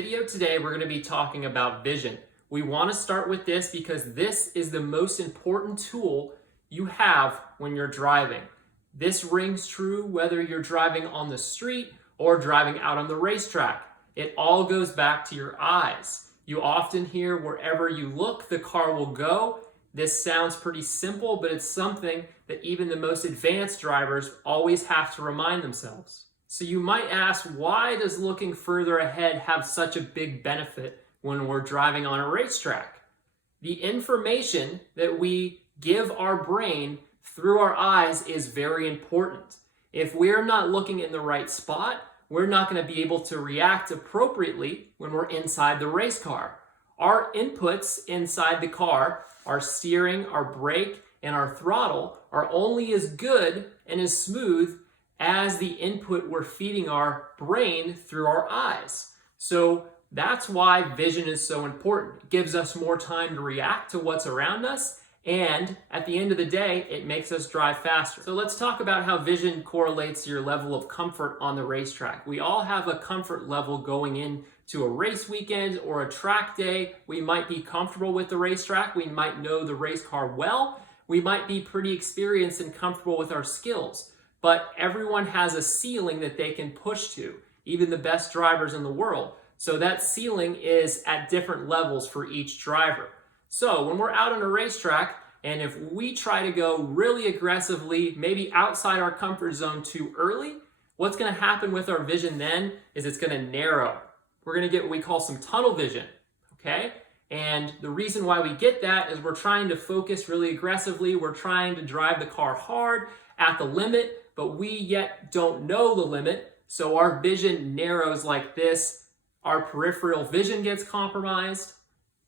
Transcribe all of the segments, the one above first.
video today, we're going to be talking about vision. We want to start with this because this is the most important tool you have when you're driving. This rings true whether you're driving on the street or driving out on the racetrack. It all goes back to your eyes. You often hear wherever you look, the car will go. This sounds pretty simple, but it's something that even the most advanced drivers always have to remind themselves. So you might ask, why does looking further ahead have such a big benefit when we're driving on a racetrack? The information that we give our brain through our eyes is very important. If we're not looking in the right spot, we're not going to be able to react appropriately when we're inside the race car. Our inputs inside the car, our steering, our brake, and our throttle are only as good and as smooth as the input we're feeding our brain through our eyes. So that's why vision is so important. It gives us more time to react to what's around us, and at the end of the day, it makes us drive faster. So let's talk about how vision correlates to your level of comfort on the racetrack. We all have a comfort level going into a race weekend or a track day. We might be comfortable with the racetrack. We might know the race car well. We might be pretty experienced and comfortable with our skills. But everyone has a ceiling that they can push to, even the best drivers in the world. So that ceiling is at different levels for each driver. So when we're out on a racetrack, and if we try to go really aggressively, maybe outside our comfort zone too early, what's going to happen with our vision then is it's going to narrow. We're going to get what we call some tunnel vision, okay? And the reason why we get that is we're trying to focus really aggressively. We're trying to drive the car hard at the limit, but we yet don't know the limit. So our vision narrows like this. Our peripheral vision gets compromised,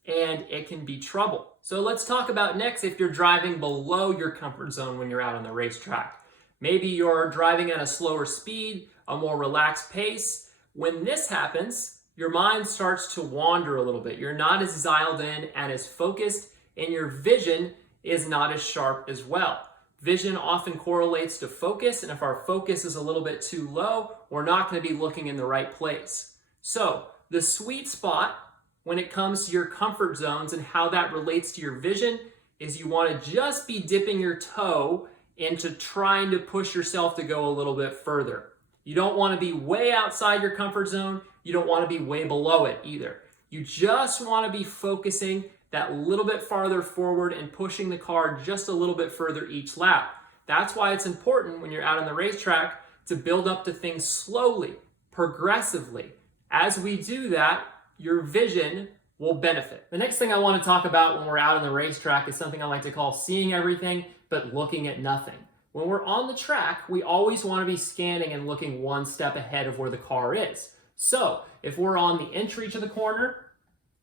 and it can be trouble. So let's talk about next if you're driving below your comfort zone when you're out on the racetrack. Maybe you're driving at a slower speed, a more relaxed pace. When this happens, your mind starts to wander a little bit. You're not as dialed in and as focused, and your vision is not as sharp as well. Vision often correlates to focus, and if our focus is a little bit too low, we're not going to be looking in the right place. So the sweet spot when it comes to your comfort zones and how that relates to your vision is you want to just be dipping your toe into trying to push yourself to go a little bit further. You don't want to be way outside your comfort zone. You don't want to be way below it either. You just want to be focusing that little bit farther forward and pushing the car just a little bit further each lap. That's why it's important when you're out on the racetrack to build up to things slowly, progressively. As we do that, your vision will benefit. The next thing I want to talk about when we're out on the racetrack is something I like to call seeing everything but looking at nothing. When we're on the track, we always want to be scanning and looking one step ahead of where the car is. So if we're on the entry to the corner,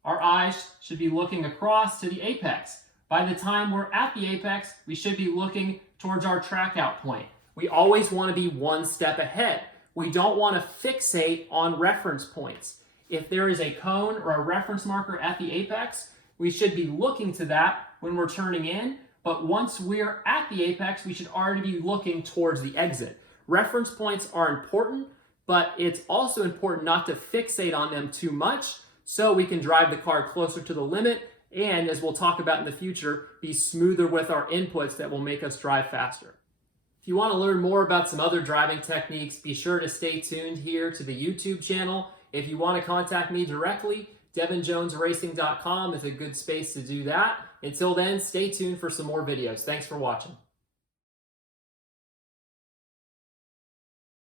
our eyes should be looking across to the apex. By the time we're at the apex, we should be looking towards our track out point. We always want to be one step ahead. We don't want to fixate on reference points. If there is a cone or a reference marker at the apex, we should be looking to that when we're turning in. But once we're at the apex, we should already be looking towards the exit. Reference points are important, but it's also important not to fixate on them too much so we can drive the car closer to the limit and, as we'll talk about in the future, be smoother with our inputs that will make us drive faster. If you want to learn more about some other driving techniques, be sure to stay tuned here to the YouTube channel. If you want to contact me directly, devinjonesracing.com is a good space to do that. Until then, stay tuned for some more videos. Thanks for watching.